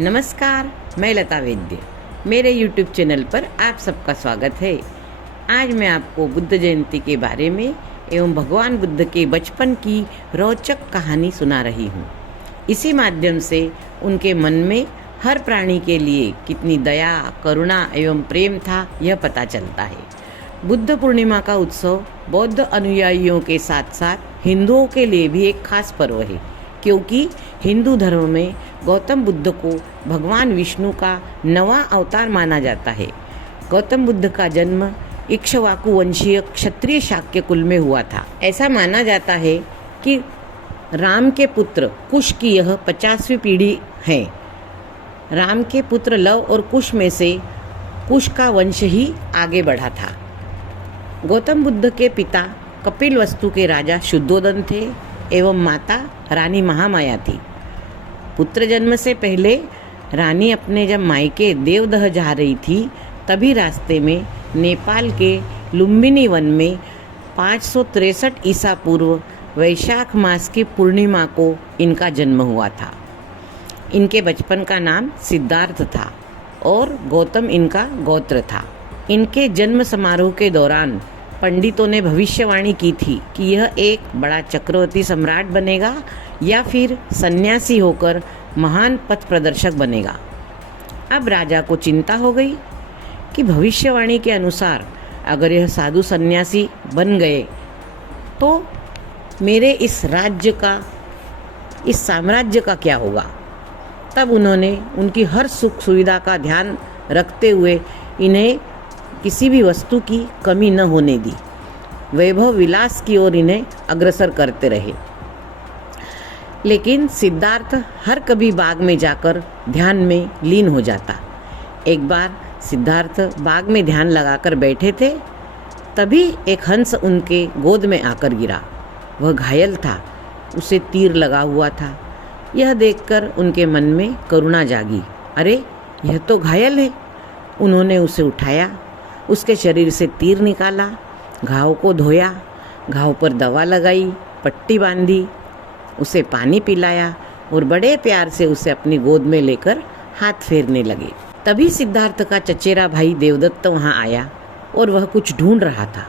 नमस्कार, मैं लता वैद्य। मेरे YouTube चैनल पर आप सबका स्वागत है। आज मैं आपको बुद्ध जयंती के बारे में एवं भगवान बुद्ध के बचपन की रोचक कहानी सुना रही हूँ। इसी माध्यम से उनके मन में हर प्राणी के लिए कितनी दया, करुणा एवं प्रेम था, यह पता चलता है। बुद्ध पूर्णिमा का उत्सव बौद्ध अनुयायियों के साथ साथ हिंदुओं के लिए भी एक खास पर्व है, क्योंकि हिंदू धर्म में गौतम बुद्ध को भगवान विष्णु का नवा अवतार माना जाता है। गौतम बुद्ध का जन्म इक्ष्वाकु वंशीय क्षत्रिय शाक्य कुल में हुआ था। ऐसा माना जाता है कि राम के पुत्र कुश की यह 50वीं पीढ़ी है। राम के पुत्र लव और कुश में से कुश का वंश ही आगे बढ़ा था। गौतम बुद्ध के पिता कपिलवस्तु के राजा शुद्धोदन थे एवं माता रानी महामाया थी। पुत्र जन्म से पहले रानी अपने जब मायके देवदह जा रही थी, तभी रास्ते में नेपाल के लुम्बिनी वन में 563 ईसा पूर्व वैशाख मास की पूर्णिमा को इनका जन्म हुआ था। इनके बचपन का नाम सिद्धार्थ था और गौतम इनका गोत्र था। इनके जन्म समारोह के दौरान पंडितों ने भविष्यवाणी की थी कि यह एक बड़ा चक्रवर्ती सम्राट बनेगा या फिर सन्यासी होकर महान पथ प्रदर्शक बनेगा। अब राजा को चिंता हो गई कि भविष्यवाणी के अनुसार अगर यह साधु सन्यासी बन गए तो मेरे इस साम्राज्य का क्या होगा। तब उन्होंने उनकी हर सुख सुविधा का ध्यान रखते हुए इन्हें किसी भी वस्तु की कमी न होने दी। वैभव विलास की ओर इन्हें अग्रसर करते रहे। लेकिन सिद्धार्थ हर कभी बाग में जाकर ध्यान में लीन हो जाता। एक बार सिद्धार्थ बाग में ध्यान लगाकर बैठे थे, तभी एक हंस उनके गोद में आकर गिरा। वह घायल था, उसे तीर लगा हुआ था। यह देखकर उनके मन में करुणा जागी। अरे, यह तो घायल है। उन्होंने उसे उठाया, उसके शरीर से तीर निकाला, घाव को धोया, घाव पर दवा लगाई, पट्टी बांधी, उसे पानी पिलाया और बड़े प्यार से उसे अपनी गोद में लेकर हाथ फेरने लगे। तभी सिद्धार्थ का चचेरा भाई देवदत्त वहाँ आया और वह कुछ ढूंढ रहा था।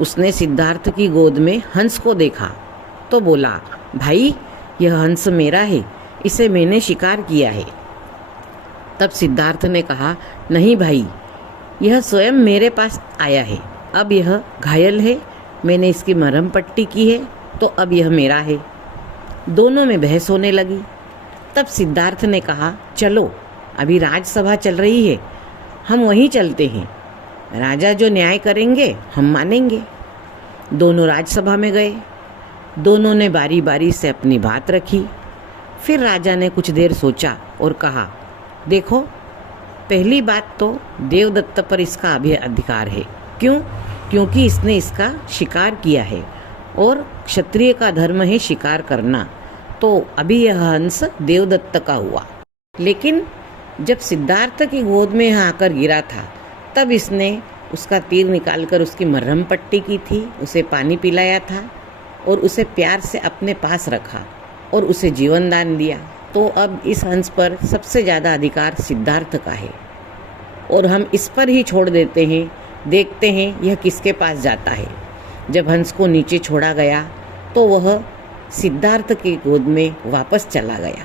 उसने सिद्धार्थ की गोद में हंस को देखा तो बोला, भाई, यह हंस मेरा है, इसे मैंने शिकार किया है। तब सिद्धार्थ ने कहा, नहीं भाई, यह स्वयं मेरे पास आया है। अब यह घायल है, मैंने इसकी मरहम पट्टी की है, तो अब यह मेरा है। दोनों में बहस होने लगी। तब सिद्धार्थ ने कहा, चलो, अभी राजसभा चल रही है, हम वहीं चलते हैं। राजा जो न्याय करेंगे हम मानेंगे। दोनों राजसभा में गए। दोनों ने बारी बारी से अपनी बात रखी। फिर राजा ने कुछ देर सोचा और कहा, देखो, पहली बात तो देवदत्त पर इसका अभी अधिकार है। क्यों? क्योंकि इसने इसका शिकार किया है और क्षत्रिय का धर्म है शिकार करना। तो अभी यह हंस देवदत्त का हुआ। लेकिन जब सिद्धार्थ की गोद में यहाँ आकर गिरा था, तब इसने उसका तीर निकालकर उसकी मरहम पट्टी की थी, उसे पानी पिलाया था और उसे प्यार से अपने पास रखा और उसे जीवन दान दिया। तो अब इस हंस पर सबसे ज़्यादा अधिकार सिद्धार्थ का है और हम इस पर ही छोड़ देते हैं, देखते हैं यह किसके पास जाता है। जब हंस को नीचे छोड़ा गया तो वह सिद्धार्थ के गोद में वापस चला गया।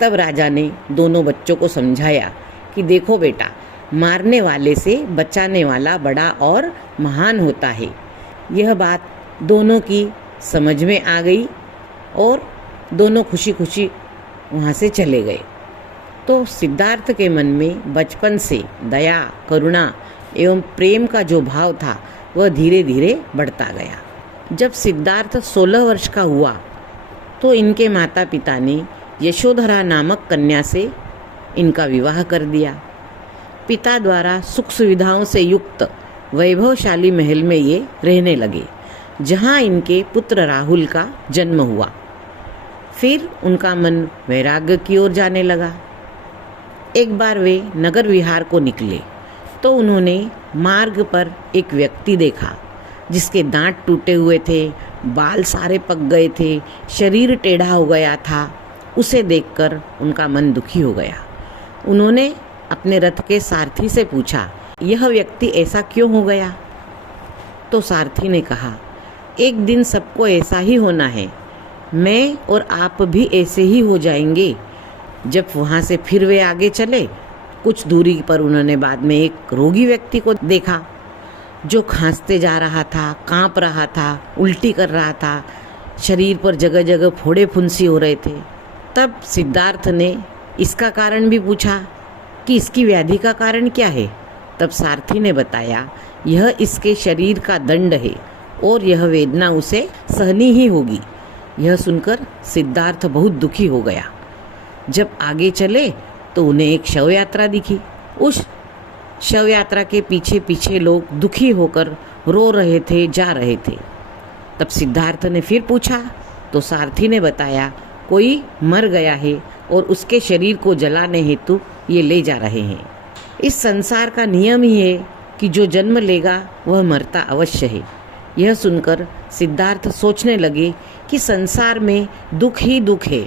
तब राजा ने दोनों बच्चों को समझाया कि देखो बेटा, मारने वाले से बचाने वाला बड़ा और महान होता है। यह बात दोनों की समझ में आ गई और दोनों खुशी खुशी वहाँ से चले गए। तो सिद्धार्थ के मन में बचपन से दया, करुणा एवं प्रेम का जो भाव था वह धीरे धीरे बढ़ता गया। जब सिद्धार्थ 16 वर्ष का हुआ तो इनके माता पिता ने यशोधरा नामक कन्या से इनका विवाह कर दिया। पिता द्वारा सुख सुविधाओं से युक्त वैभवशाली महल में ये रहने लगे, जहाँ इनके पुत्र राहुल का जन्म हुआ। फिर उनका मन वैराग्य की ओर जाने लगा। एक बार वे नगर विहार को निकले तो उन्होंने मार्ग पर एक व्यक्ति देखा जिसके दांत टूटे हुए थे, बाल सारे पक गए थे, शरीर टेढ़ा हो गया था उसे देखकर उनका मन दुखी हो गया। उन्होंने अपने रथ के सारथी से पूछा, यह व्यक्ति ऐसा क्यों हो गया? तो सारथी ने कहा, एक दिन सबको ऐसा ही होना है, मैं और आप भी ऐसे ही हो जाएंगे। जब वहाँ से फिर वे आगे चले, कुछ दूरी पर उन्होंने बाद में एक रोगी व्यक्ति को देखा जो खांसते जा रहा था, कांप रहा था, उल्टी कर रहा था, शरीर पर जगह जगह फोड़े फुंसी हो रहे थे। तब सिद्धार्थ ने इसका कारण भी पूछा कि इसकी व्याधि का कारण क्या है। तब सारथी ने बताया, यह इसके शरीर का दंड है और यह वेदना उसे सहनी ही होगी। यह सुनकर सिद्धार्थ बहुत दुखी हो गया। जब आगे चले तो उन्हें एक शव यात्रा दिखी। उस शव यात्रा के पीछे पीछे लोग दुखी होकर रो रहे थे, जा रहे थे। तब सिद्धार्थ ने फिर पूछा तो सारथी ने बताया, कोई मर गया है और उसके शरीर को जलाने हेतु ये ले जा रहे हैं। इस संसार का नियम ही है कि जो जन्म लेगा वह मरता अवश्य है। यह सुनकर सिद्धार्थ सोचने लगे कि संसार में दुख ही दुख है,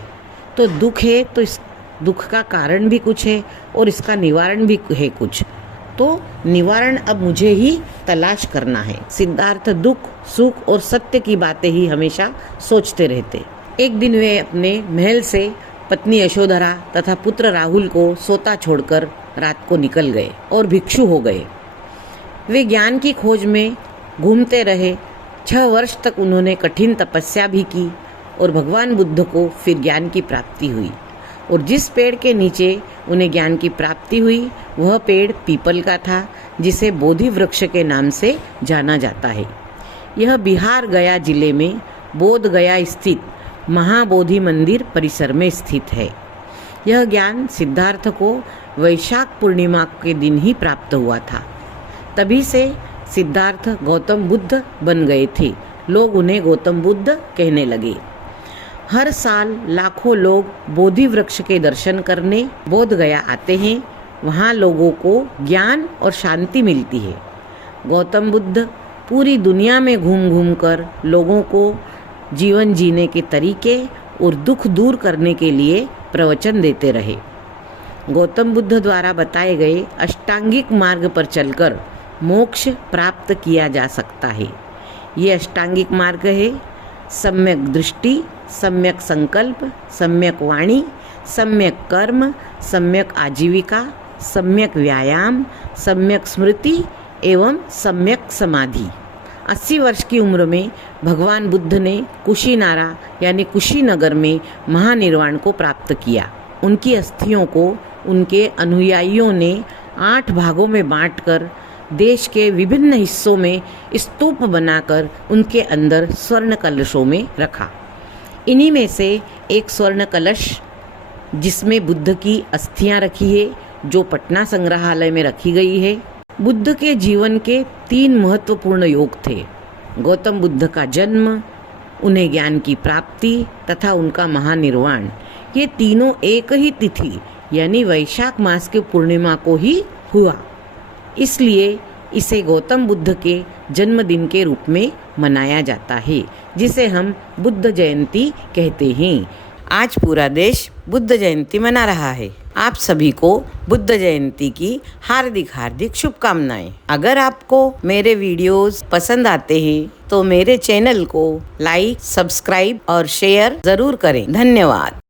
तो दुख है तो इस दुख का कारण भी कुछ है और इसका निवारण भी है कुछ, तो निवारण अब मुझे ही तलाश करना है। सिद्धार्थ दुख, सुख और सत्य की बातें ही हमेशा सोचते रहते। एक दिन वे अपने महल से पत्नी यशोधरा तथा पुत्र राहुल को सोता छोड़कर रात को निकल गए और भिक्षु हो गए। वे ज्ञान की खोज में घूमते रहे। 6 वर्ष तक उन्होंने कठिन तपस्या भी की और भगवान बुद्ध को फिर ज्ञान की प्राप्ति हुई। और जिस पेड़ के नीचे उन्हें ज्ञान की प्राप्ति हुई वह पेड़ पीपल का था, जिसे बोधि वृक्ष के नाम से जाना जाता है। यह बिहार गया जिले में बोध गया स्थित महाबोधि मंदिर परिसर में स्थित है। यह ज्ञान सिद्धार्थ को वैशाख पूर्णिमा के दिन ही प्राप्त हुआ था। तभी से सिद्धार्थ गौतम बुद्ध बन गए थे। लोग उन्हें गौतम बुद्ध कहने लगे। हर साल लाखों लोग बोधि वृक्ष के दर्शन करने बोध गया आते हैं। वहाँ लोगों को ज्ञान और शांति मिलती है। गौतम बुद्ध पूरी दुनिया में घूम घूम कर लोगों को जीवन जीने के तरीके और दुख दूर करने के लिए प्रवचन देते रहे। गौतम बुद्ध द्वारा बताए गए अष्टांगिक मार्ग पर चलकर मोक्ष प्राप्त किया जा सकता है। ये अष्टांगिक मार्ग है सम्यक दृष्टि, सम्यक संकल्प, सम्यक वाणी, सम्यक कर्म, सम्यक आजीविका, सम्यक व्यायाम, सम्यक स्मृति एवं सम्यक समाधि। 80 वर्ष की उम्र में भगवान बुद्ध ने कुशीनारा यानी कुशीनगर में महानिर्वाण को प्राप्त किया। उनकी अस्थियों को उनके अनुयायियों ने 8 भागों में बांटकर देश के विभिन्न हिस्सों में स्तूप बनाकर उनके अंदर स्वर्ण कलशों में रखा। इन्हीं में से एक स्वर्ण कलश जिसमें बुद्ध की अस्थियां रखी है, जो पटना संग्रहालय में रखी गई है। बुद्ध के जीवन के 3 महत्वपूर्ण योग थे: गौतम बुद्ध का जन्म, उन्हें ज्ञान की प्राप्ति तथा उनका महानिर्वाण। ये तीनों एक ही तिथि यानी वैशाख मास की पूर्णिमा को ही हुआ। इसलिए इसे गौतम बुद्ध के जन्मदिन के रूप में मनाया जाता है, जिसे हम बुद्ध जयंती कहते हैं। आज पूरा देश बुद्ध जयंती मना रहा है। आप सभी को बुद्ध जयंती की हार्दिक हार्दिक शुभकामनाएं। अगर आपको मेरे वीडियोस पसंद आते हैं तो मेरे चैनल को लाइक, सब्सक्राइब और शेयर जरूर करें। धन्यवाद।